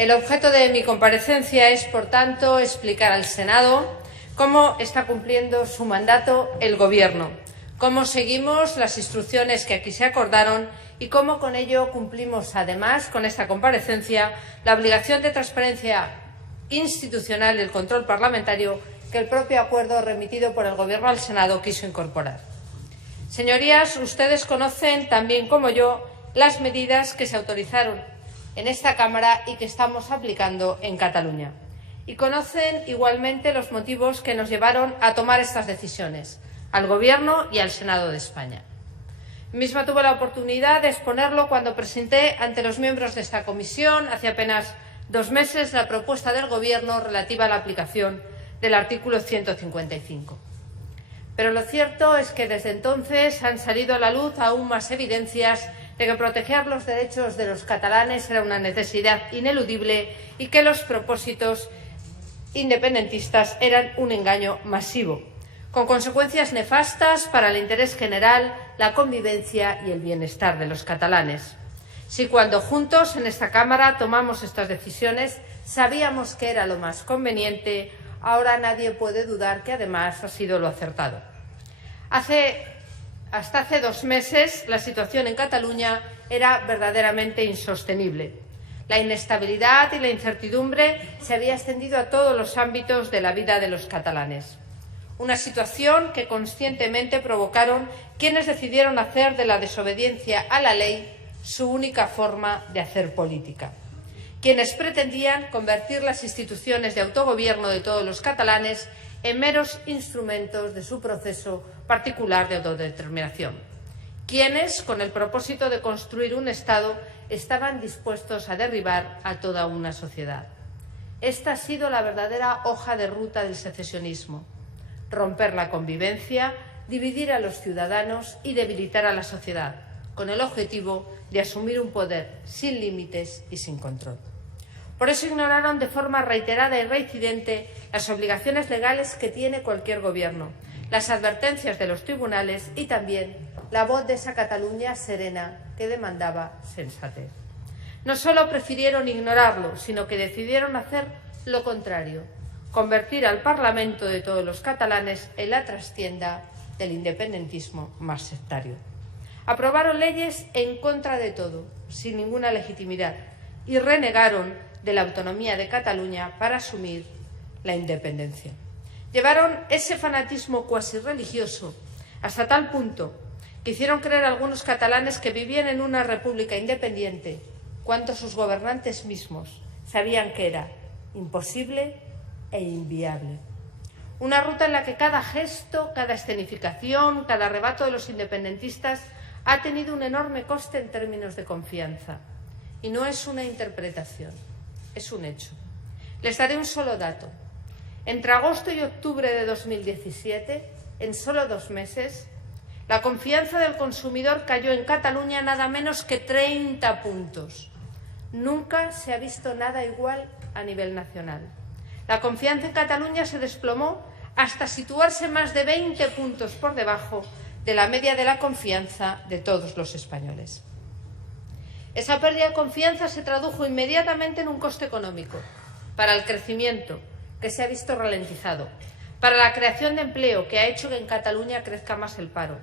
El objeto de mi comparecencia es, por tanto, explicar al Senado cómo está cumpliendo su mandato el Gobierno, cómo seguimos las instrucciones que aquí se acordaron y cómo con ello cumplimos, además, con esta comparecencia, la obligación de transparencia institucional y el control parlamentario que el propio acuerdo remitido por el Gobierno al Senado quiso incorporar. Señorías, ustedes conocen tan bien como yo las medidas que se autorizaron en esta Cámara y que estamos aplicando en Cataluña. Y conocen igualmente los motivos que nos llevaron a tomar estas decisiones, al Gobierno y al Senado de España. Misma tuve la oportunidad de exponerlo cuando presenté ante los miembros de esta comisión, hace apenas 2 meses, la propuesta del Gobierno relativa a la aplicación del artículo 155. Pero lo cierto es que desde entonces han salido a la luz aún más evidencias de que proteger los derechos de los catalanes era una necesidad ineludible y que los propósitos independentistas eran un engaño masivo, con consecuencias nefastas para el interés general, la convivencia y el bienestar de los catalanes. Si cuando juntos en esta Cámara tomamos estas decisiones sabíamos que era lo más conveniente, ahora nadie puede dudar que además ha sido lo acertado. Hasta hace 2 meses la situación en Cataluña era verdaderamente insostenible. La inestabilidad y la incertidumbre se había extendido a todos los ámbitos de la vida de los catalanes. Una situación que conscientemente provocaron quienes decidieron hacer de la desobediencia a la ley su única forma de hacer política. Quienes pretendían convertir las instituciones de autogobierno de todos los catalanes en meros instrumentos de su proceso particular de autodeterminación. Quienes, con el propósito de construir un Estado, estaban dispuestos a derribar a toda una sociedad. Esta ha sido la verdadera hoja de ruta del secesionismo: romper la convivencia, dividir a los ciudadanos y debilitar a la sociedad, con el objetivo de asumir un poder sin límites y sin control. Por eso ignoraron de forma reiterada y reincidente las obligaciones legales que tiene cualquier gobierno, las advertencias de los tribunales y también la voz de esa Cataluña serena que demandaba sensatez. No solo prefirieron ignorarlo, sino que decidieron hacer lo contrario: convertir al Parlamento de todos los catalanes en la trastienda del independentismo más sectario. Aprobaron leyes en contra de todo, sin ninguna legitimidad, y renegaron de la autonomía de Cataluña para asumir la independencia. Llevaron ese fanatismo cuasi religioso hasta tal punto que hicieron creer a algunos catalanes que vivían en una república independiente, cuando sus gobernantes mismos sabían que era imposible e inviable. Una ruta en la que cada gesto, cada escenificación, cada arrebato de los independentistas ha tenido un enorme coste en términos de confianza. Y no es una interpretación, es un hecho. Les daré un solo dato. Entre agosto y octubre de 2017, en solo 2 meses, la confianza del consumidor cayó en Cataluña nada menos que 30 puntos. Nunca se ha visto nada igual a nivel nacional. La confianza en Cataluña se desplomó hasta situarse más de 20 puntos por debajo de la media de la confianza de todos los españoles. Esa pérdida de confianza se tradujo inmediatamente en un coste económico para el crecimiento, que se ha visto ralentizado, para la creación de empleo, que ha hecho que en Cataluña crezca más el paro,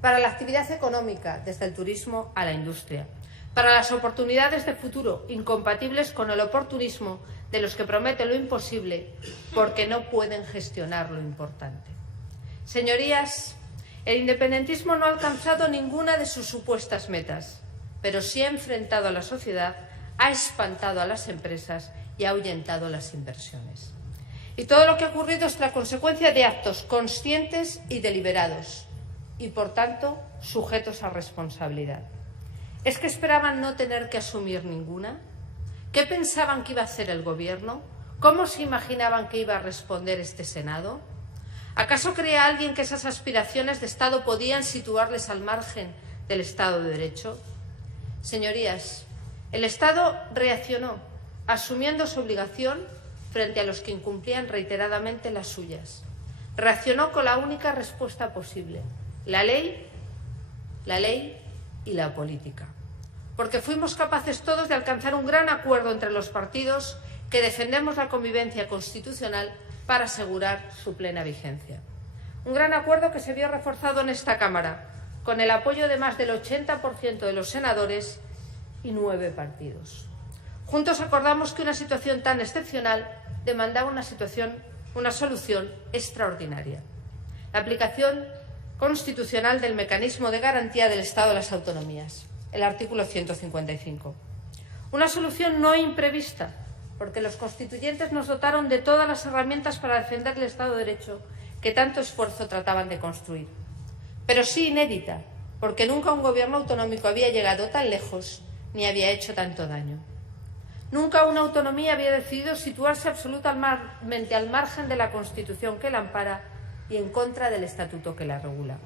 para la actividad económica, desde el turismo a la industria, para las oportunidades de futuro, incompatibles con el oportunismo de los que prometen lo imposible porque no pueden gestionar lo importante. Señorías, el independentismo no ha alcanzado ninguna de sus supuestas metas, pero sí ha enfrentado a la sociedad, ha espantado a las empresas y ha ahuyentado las inversiones. Y todo lo que ha ocurrido es la consecuencia de actos conscientes y deliberados y, por tanto, sujetos a responsabilidad. ¿Es que esperaban no tener que asumir ninguna? ¿Qué pensaban que iba a hacer el Gobierno? ¿Cómo se imaginaban que iba a responder este Senado? ¿Acaso creía alguien que esas aspiraciones de Estado podían situarles al margen del Estado de Derecho? Señorías, el Estado reaccionó, asumiendo su obligación frente a los que incumplían reiteradamente las suyas. Reaccionó con la única respuesta posible: la ley y la política. porque fuimos capaces todos de alcanzar un gran acuerdo entre los partidos que defendemos la convivencia constitucional para asegurar su plena vigencia. Un gran acuerdo que se vio reforzado en esta Cámara, con el apoyo de más del 80% de los senadores y 9 partidos. Juntos acordamos que una situación tan excepcional demandaba una solución extraordinaria: la aplicación constitucional del mecanismo de garantía del Estado de las autonomías, el artículo 155. Una solución no imprevista, porque los constituyentes nos dotaron de todas las herramientas para defender el Estado de Derecho que tanto esfuerzo trataban de construir, pero sí inédita, porque nunca un gobierno autonómico había llegado tan lejos ni había hecho tanto daño. Nunca una autonomía había decidido situarse absolutamente al margen de la Constitución que la ampara y en contra del estatuto que la regula.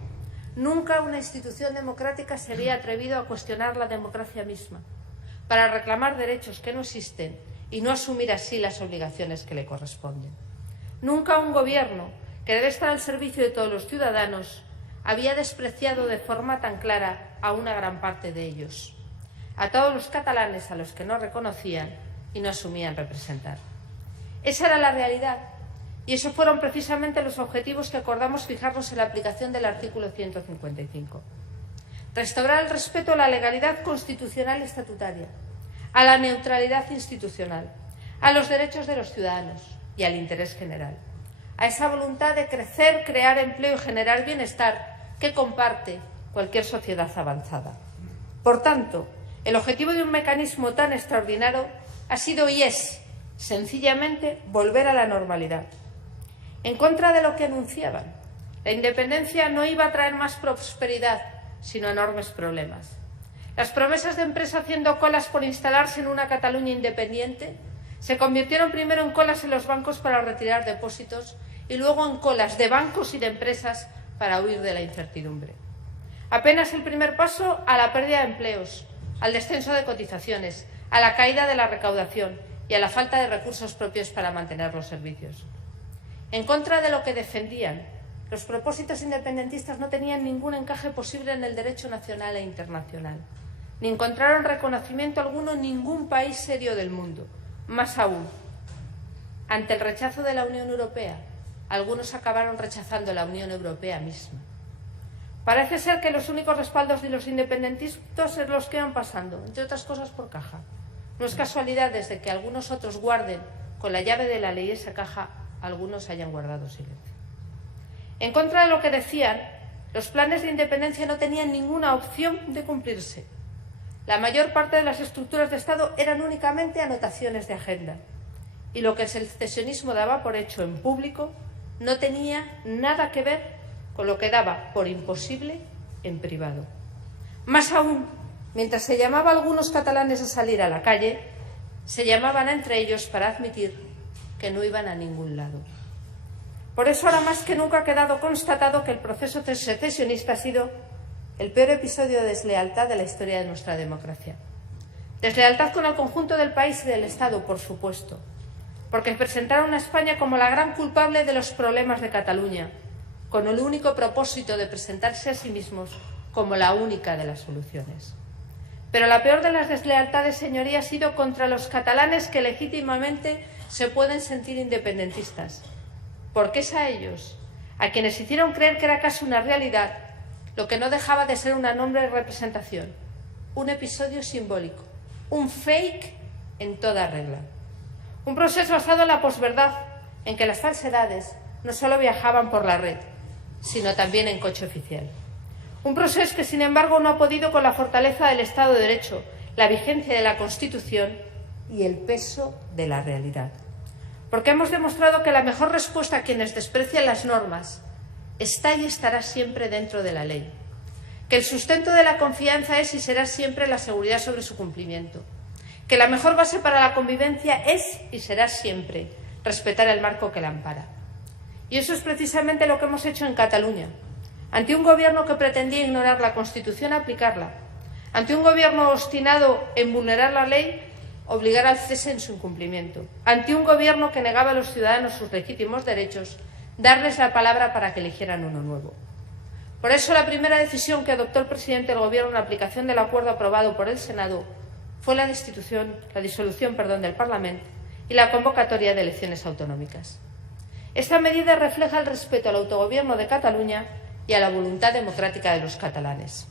Nunca una institución democrática se había atrevido a cuestionar la democracia misma, para reclamar derechos que no existen y no asumir así las obligaciones que le corresponden. Nunca un gobierno, que debe estar al servicio de todos los ciudadanos, había despreciado de forma tan clara a una gran parte de ellos, a todos los catalanes a los que no reconocían y no asumían representar. Esa era la realidad, y esos fueron precisamente los objetivos que acordamos fijarnos en la aplicación del artículo 155. Restaurar el respeto a la legalidad constitucional y estatutaria, a la neutralidad institucional, a los derechos de los ciudadanos y al interés general, a esa voluntad de crecer, crear empleo y generar bienestar que comparte cualquier sociedad avanzada. Por tanto, el objetivo de un mecanismo tan extraordinario ha sido y es, sencillamente, volver a la normalidad. En contra de lo que anunciaban, la independencia no iba a traer más prosperidad, sino enormes problemas. Las promesas de empresa haciendo colas por instalarse en una Cataluña independiente se convirtieron primero en colas en los bancos para retirar depósitos y luego en colas de bancos y de empresas para huir de la incertidumbre. Apenas el primer paso a la pérdida de empleos, al descenso de cotizaciones, a la caída de la recaudación y a la falta de recursos propios para mantener los servicios. En contra de lo que defendían, los propósitos independentistas no tenían ningún encaje posible en el derecho nacional e internacional, ni encontraron reconocimiento alguno en ningún país serio del mundo. Más aún, ante el rechazo de la Unión Europea, algunos acabaron rechazando la Unión Europea misma. Parece ser que los únicos respaldos de los independentistas es los que van pasando, entre otras cosas por caja. No es casualidad desde que algunos otros guarden con la llave de la ley esa caja, algunos hayan guardado silencio. En contra de lo que decían, los planes de independencia no tenían ninguna opción de cumplirse. La mayor parte de las estructuras de Estado eran únicamente anotaciones de agenda, y lo que el secesionismo daba por hecho en público no tenía nada que ver con lo que daba por imposible en privado. Más aún, mientras se llamaba a algunos catalanes a salir a la calle, se llamaban entre ellos para admitir que no iban a ningún lado. Por eso ahora más que nunca ha quedado constatado que el proceso secesionista ha sido el peor episodio de deslealtad de la historia de nuestra democracia. Deslealtad con el conjunto del país y del Estado, por supuesto, porque presentaron a España como la gran culpable de los problemas de Cataluña, con el único propósito de presentarse a sí mismos como la única de las soluciones. Pero la peor de las deslealtades, señoría, ha sido contra los catalanes que legítimamente se pueden sentir independentistas, porque es a ellos, a quienes hicieron creer que era casi una realidad, lo que no dejaba de ser una noble representación, un episodio simbólico, un fake en toda regla. Un proceso basado en la posverdad, en que las falsedades no solo viajaban por la red, sino también en coche oficial. Un proceso que, sin embargo, no ha podido con la fortaleza del Estado de Derecho, la vigencia de la Constitución y el peso de la realidad. Porque hemos demostrado que la mejor respuesta a quienes desprecian las normas está y estará siempre dentro de la ley, que el sustento de la confianza es y será siempre la seguridad sobre su cumplimiento, que la mejor base para la convivencia es y será siempre respetar el marco que la ampara. Y eso es precisamente lo que hemos hecho en Cataluña, ante un gobierno que pretendía ignorar la Constitución, aplicarla, ante un gobierno obstinado en vulnerar la ley, obligar al cese en su incumplimiento, ante un gobierno que negaba a los ciudadanos sus legítimos derechos, darles la palabra para que eligieran uno nuevo. Por eso, la primera decisión que adoptó el presidente del Gobierno en aplicación del acuerdo aprobado por el Senado fue la disolución del Parlamento y la convocatoria de elecciones autonómicas. Esta medida refleja el respeto al autogobierno de Cataluña y a la voluntad democrática de los catalanes.